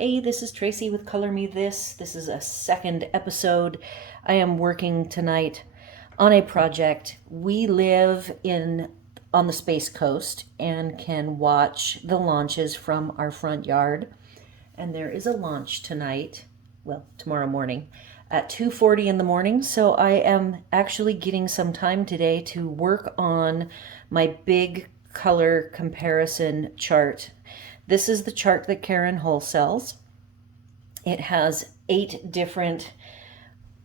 Hey, this is Tracy with Color Me This. This is a second episode. I am working tonight on a project. We live on the Space Coast and can watch the launches from our front yard. And there is a launch tonight, well, tomorrow morning at 2:40 in the morning. So I am actually getting some time today to work on my big color comparison chart. This is the chart that Caran wholesails. It has 8 different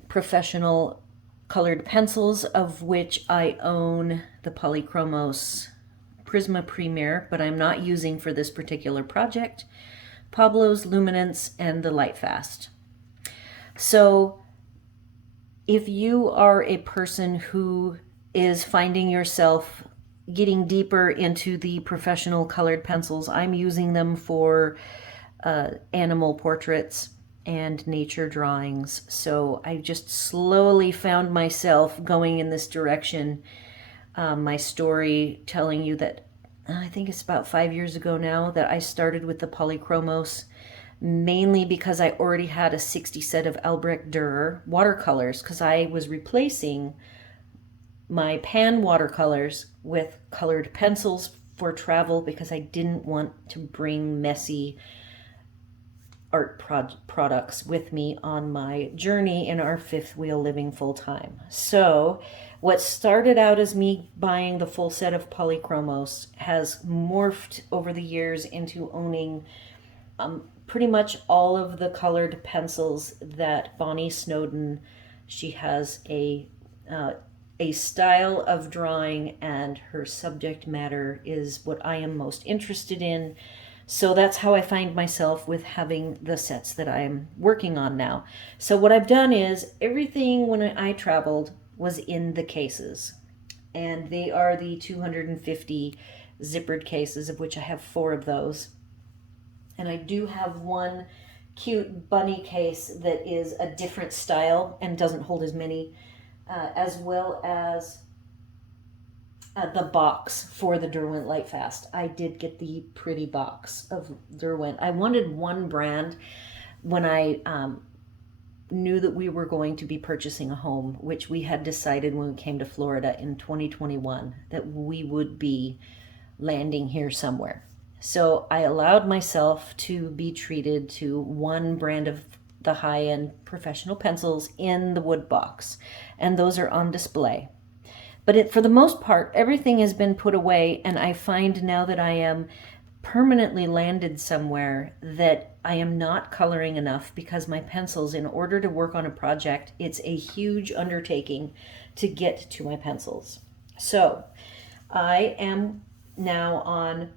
professional colored pencils, of which I own the Polychromos Prisma Premier, but I'm not using for this particular project, Pablos, Luminance, and the Lightfast. So if you are a person who is finding yourself getting deeper into the professional colored pencils, I'm using them for animal portraits and nature drawings. So I just slowly found myself going in this direction. My story telling you that I think it's about 5 years ago now that I started with the Polychromos, mainly because I already had a 60 set of Albrecht Dürer watercolors, because I was replacing my pan watercolors with colored pencils for travel because I didn't want to bring messy art products with me on my journey in our fifth wheel living full time. So what started out as me buying the full set of Polychromos has morphed over the years into owning pretty much all of the colored pencils that Bonnie Snowden, she has a style of drawing, and her subject matter is what I am most interested in. So that's how I find myself with having the sets that I'm working on now. So what I've done is everything when I traveled was in the cases, and they are the 250 zippered cases, of which I have 4 of those. And I do have one cute bunny case that is a different style and doesn't hold as many, as well as the box for the Derwent Lightfast. I did get the pretty box of Derwent. I wanted one brand when I knew that we were going to be purchasing a home, which we had decided when we came to Florida in 2021 that we would be landing here somewhere. So I allowed myself to be treated to one brand of the high-end professional pencils in the wood box, and those are on display. But for the most part, everything has been put away, and I find now that I am permanently landed somewhere that I am not coloring enough, because my pencils, in order to work on a project, it's a huge undertaking to get to my pencils. So I am now on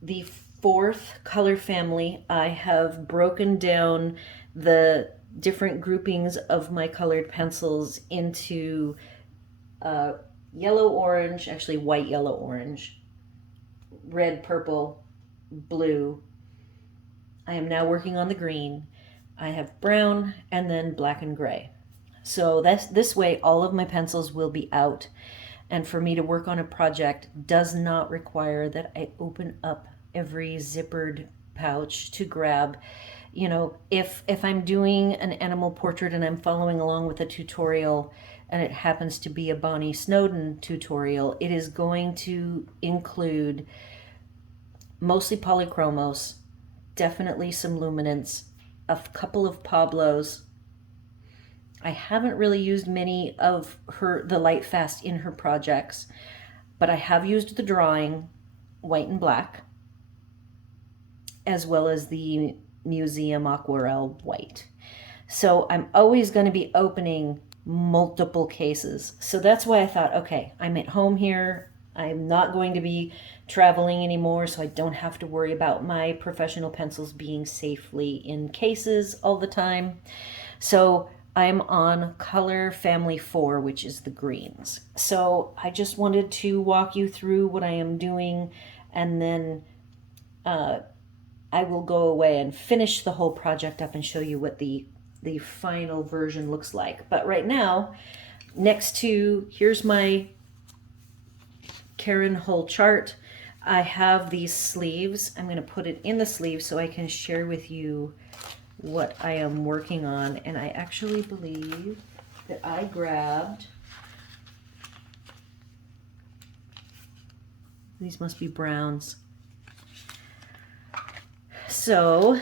the 4th color family. I have broken down the different groupings of my colored pencils into yellow, orange, actually white, yellow, orange, red, purple, blue. I am now working on the green. I have brown, and then black and gray. So this way all of my pencils will be out. And for me to work on a project does not require that I open up every zippered pouch to grab. You know, if I'm doing an animal portrait and I'm following along with a tutorial, and it happens to be a Bonnie Snowden tutorial, it is going to include mostly Polychromos, definitely some Luminance, a couple of Pablos. I haven't really used many of the Lightfast in her projects, but I have used the drawing, white and black, as well as the museum aquarelle white. So I'm always going to be opening multiple cases. So that's why I thought, okay, I'm at home here. I'm not going to be traveling anymore, so I don't have to worry about my professional pencils being safely in cases all the time. So I'm on color family 4, which is the greens. So I just wanted to walk you through what I am doing, and then I will go away and finish the whole project up and show you what the final version looks like. But right now, here's my Caran whole chart. I have these sleeves. I'm going to put it in the sleeve so I can share with you what I am working on. And I actually believe that I grabbed, these must be browns. So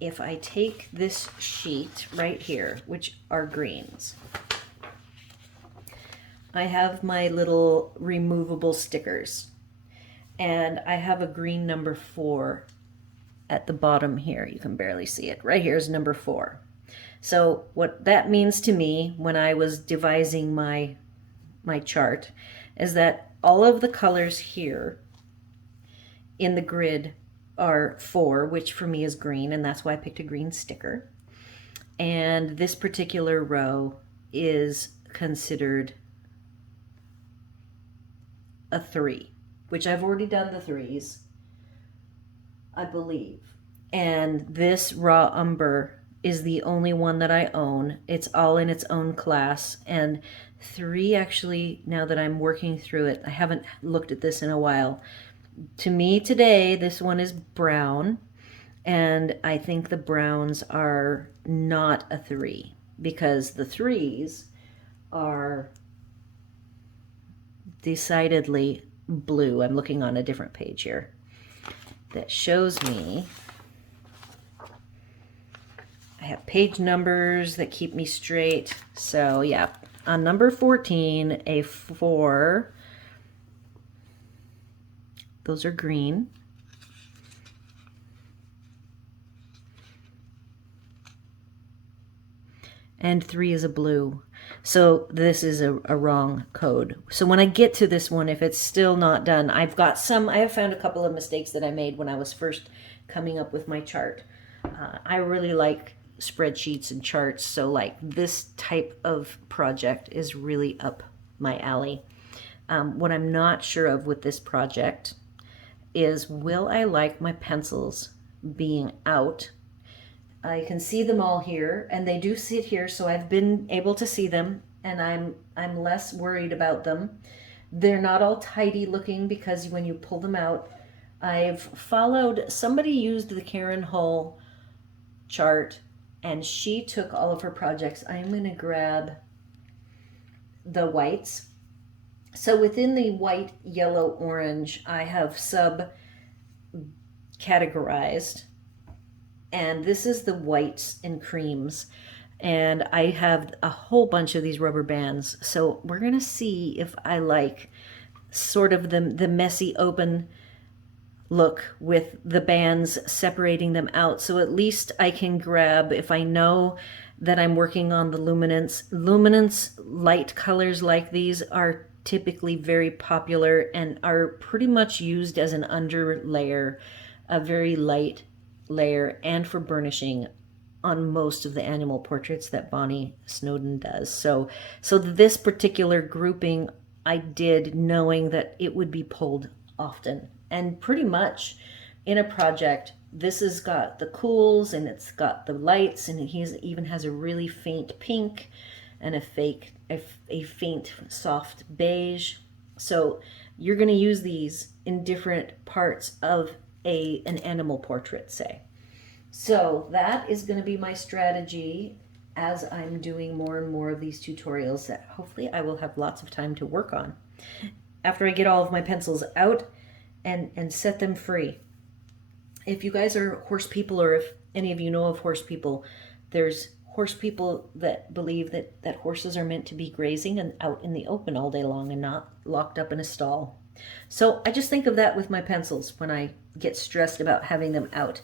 if I take this sheet right here, which are greens, I have my little removable stickers, and I have a green number 4 at the bottom here. You can barely see it. Right here is number 4. So what that means to me when I was devising my chart is that all of the colors here in the grid are 4, which for me is green, and that's why I picked a green sticker. And this particular row is considered a 3, which I've already done the 3s, I believe. And this raw umber is the only one that I own. It's all in its own class. And 3, actually, now that I'm working through it, I haven't looked at this in a while. To me today, this one is brown. And I think the browns are not a 3, because the 3s are decidedly blue. I'm looking on a different page here that shows me, I have page numbers that keep me straight. So yeah, on number 14, a 4, those are green. And 3 is a blue. So this is a wrong code. So when I get to this one, if it's still not done, I have found a couple of mistakes that I made when I was first coming up with my chart. I really like spreadsheets and charts, so like this type of project is really up my alley. What I'm not sure of with this project is, will I like my pencils being out? I can see them all here, and they do sit here, so I've been able to see them, and I'm less worried about them. They're not all tidy looking, because when you pull them out, I've followed, somebody used the Caran chart, and she took all of her projects. I'm going to grab the whites. So within the white, yellow, orange, I have sub-categorized. And this is the whites and creams. And I have a whole bunch of these rubber bands. So we're going to see if I like sort of the messy open look with the bands separating them out. So at least I can grab, if I know that I'm working on the Luminance. Luminance light colors like these are typically very popular and are pretty much used as an under layer, a very light layer, and for burnishing on most of the animal portraits that Bonnie Snowden does. So this particular grouping I did knowing that it would be pulled often. And pretty much in a project, this has got the cools and it's got the lights, and he even has a really faint pink and a faint soft beige. So you're going to use these in different parts of an animal portrait, say. So that is going to be my strategy as I'm doing more and more of these tutorials that hopefully I will have lots of time to work on. After I get all of my pencils out and set them free. If you guys are horse people, or if any of you know of horse people, there's horse people that believe that horses are meant to be grazing and out in the open all day long and not locked up in a stall. So I just think of that with my pencils when I get stressed about having them out.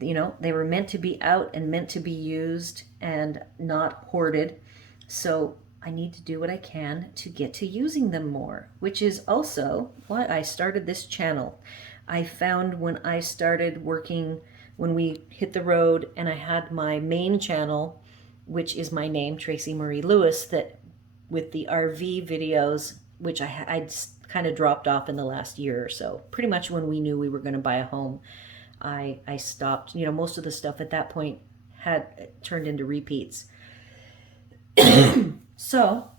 You know, they were meant to be out and meant to be used and not hoarded. So I need to do what I can to get to using them more, which is also why I started this channel. I found when I started working, when we hit the road and I had my main channel, which is my name, Tracy Marie Lewis, that with the RV videos, which I'd kind of dropped off in the last year or so, pretty much when we knew we were going to buy a home, I stopped. You know, most of the stuff at that point had turned into repeats. So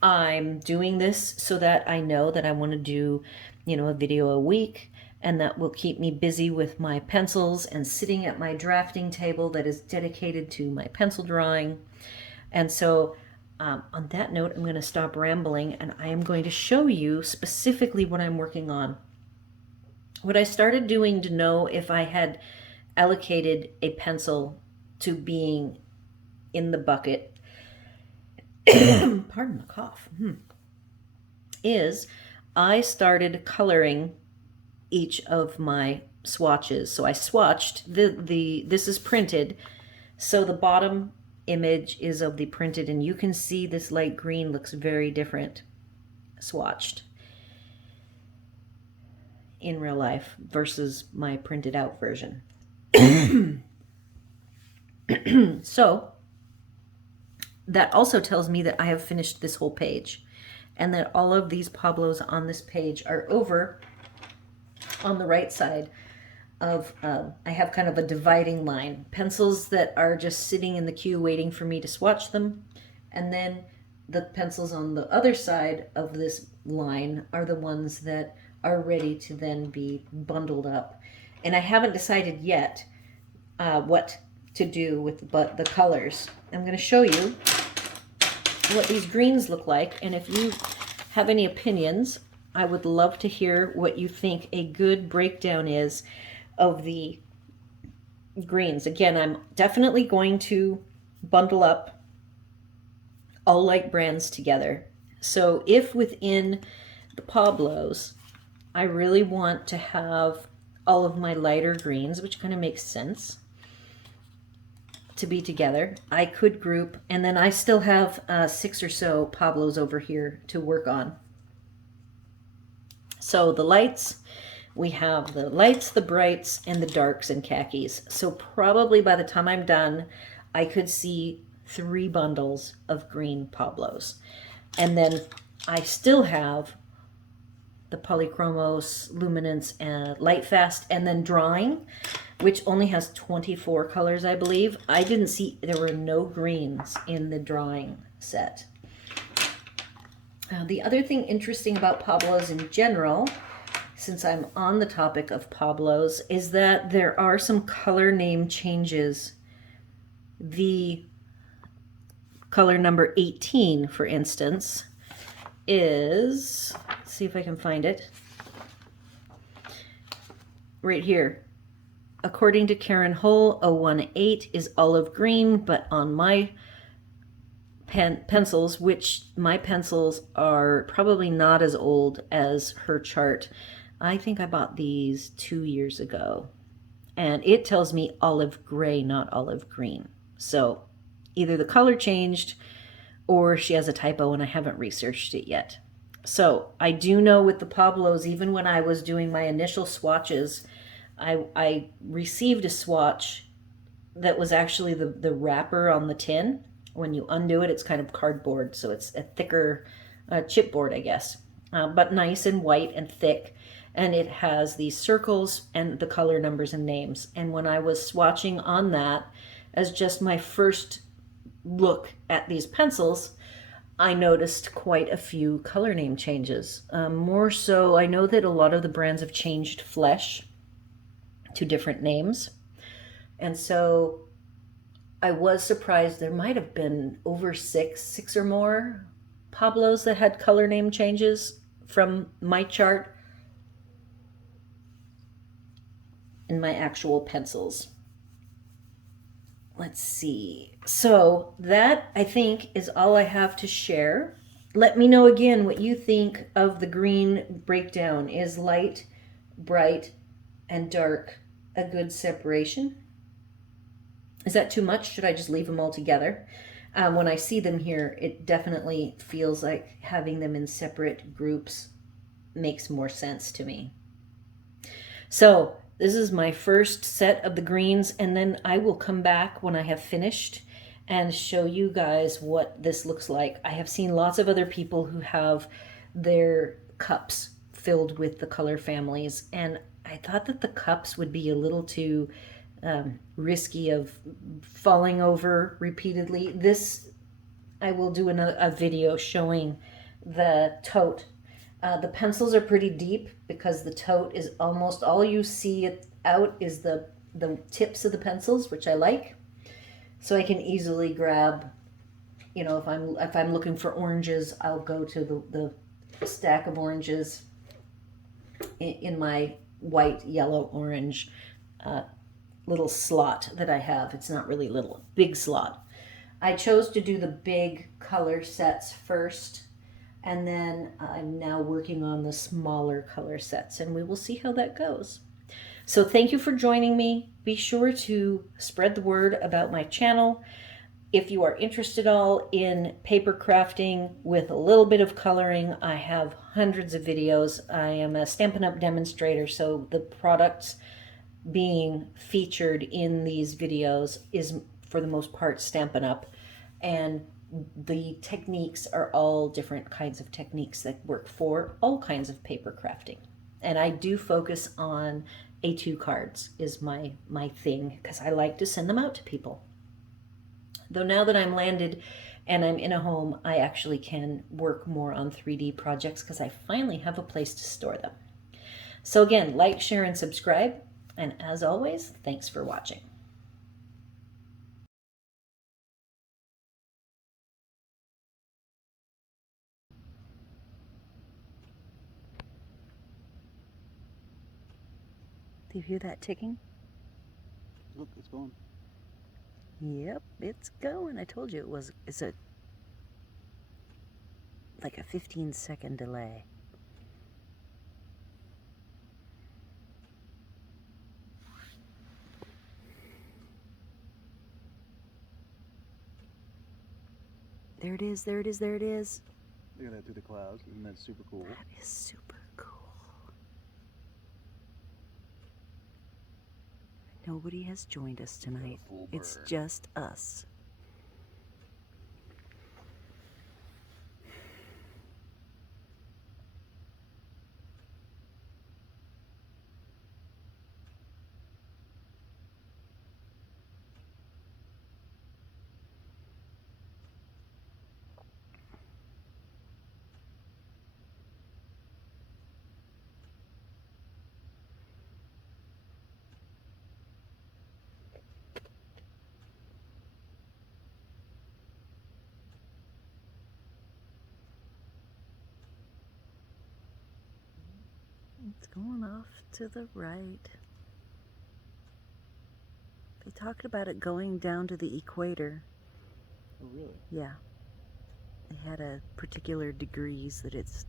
I'm doing this so that I know that I want to do you know, a video a week, and that will keep me busy with my pencils and sitting at my drafting table that is dedicated to my pencil drawing. And so on that note, I'm going to stop rambling, and I am going to show you specifically what I'm working on. What I started doing to know if I had allocated a pencil to being in the bucket, pardon the cough, is I started coloring each of my swatches. So I swatched this is printed, so the bottom image is of the printed, and you can see this light green looks very different swatched in real life versus my printed out version. So that also tells me that I have finished this whole page, and that all of these Pablos on this page are over on the right side of, I have kind of a dividing line. Pencils that are just sitting in the queue waiting for me to swatch them, and then the pencils on the other side of this line are the ones that are ready to then be bundled up. And I haven't decided yet what to do with the colors. I'm going to show you what these greens look like, and if you have any opinions, I would love to hear what you think a good breakdown is of the greens. Again, I'm definitely going to bundle up all light brands together. So if within the Pablos, I really want to have all of my lighter greens, which kind of makes sense, to be together, I could group, and then I still have 6 or so Pablos over here to work on. So the lights, we have the lights, the brights, and the darks and khakis. So probably by the time I'm done, I could see 3 bundles of green Pablos. And then I still have the Polychromos, Luminance, and Lightfast, and then drawing, which only has 24 colors, I believe. I didn't see, there were no greens in the drawing set. The other thing interesting about Pablos in general, since I'm on the topic of Pablos, is that there are some color name changes. The color number 18, for instance, is, let's see if I can find it, right here. According to Caran Hole, 018 is olive green, but on my pencils, which my pencils are probably not as old as her chart. I think I bought these 2 years ago, and it tells me olive gray, not olive green. So either the color changed or she has a typo and I haven't researched it yet. So I do know with the Pablos, even when I was doing my initial swatches, I received a swatch that was actually the wrapper on the tin. When you undo it, it's kind of cardboard, so it's a thicker chipboard, I guess, but nice and white and thick, and it has these circles and the color numbers and names. And when I was swatching on that as just my first look at these pencils, I noticed quite a few color name changes. More so, I know that a lot of the brands have changed flesh to different names, and so I was surprised. There might have been over six or more Pablos that had color name changes from my chart in my actual pencils. Let's see. So that, I think, is all I have to share. Let me know again what you think of the green breakdown. Is light, bright, and dark a good separation? Is that too much? Should I just leave them all together? When I see them here, it definitely feels like having them in separate groups makes more sense to me. So this is my first set of the greens, and then I will come back when I have finished and show you guys what this looks like. I have seen lots of other people who have their cups filled with the color families, and I thought that the cups would be a little too risky of falling over repeatedly. This, I will do a video showing the tote The pencils are pretty deep because the tote is almost all you see it out is the tips of the pencils, which I like. So I can easily grab, you know, if I'm looking for oranges, I'll go to the stack of oranges in my white, yellow, orange little slot that I have. It's not really little, big slot. I chose to do the big color sets first, and then I'm now working on the smaller color sets, and we will see how that goes. So thank you for joining me. Be sure to spread the word about my channel. If you are interested all in paper crafting with a little bit of coloring, I have hundreds of videos. I am a Stampin' Up! Demonstrator, so the products being featured in these videos is for the most part Stampin' Up! And the techniques are all different kinds of techniques that work for all kinds of paper crafting. And I do focus on A2 cards is my thing because I like to send them out to people. Though now that I'm landed and I'm in a home, I actually can work more on 3D projects because I finally have a place to store them. So again, like, share, and subscribe. And as always, thanks for watching. Do you hear that ticking? Look, it's going. Yep, it's going. I told you it's like a 15-second delay. There it is, there it is, there it is. Look at that through the clouds. Isn't that super cool? That is super cool. Nobody has joined us tonight. It's just us. It's going off to the right. They talked about it going down to the equator. Oh, really? Yeah. They had a particular degrees that it's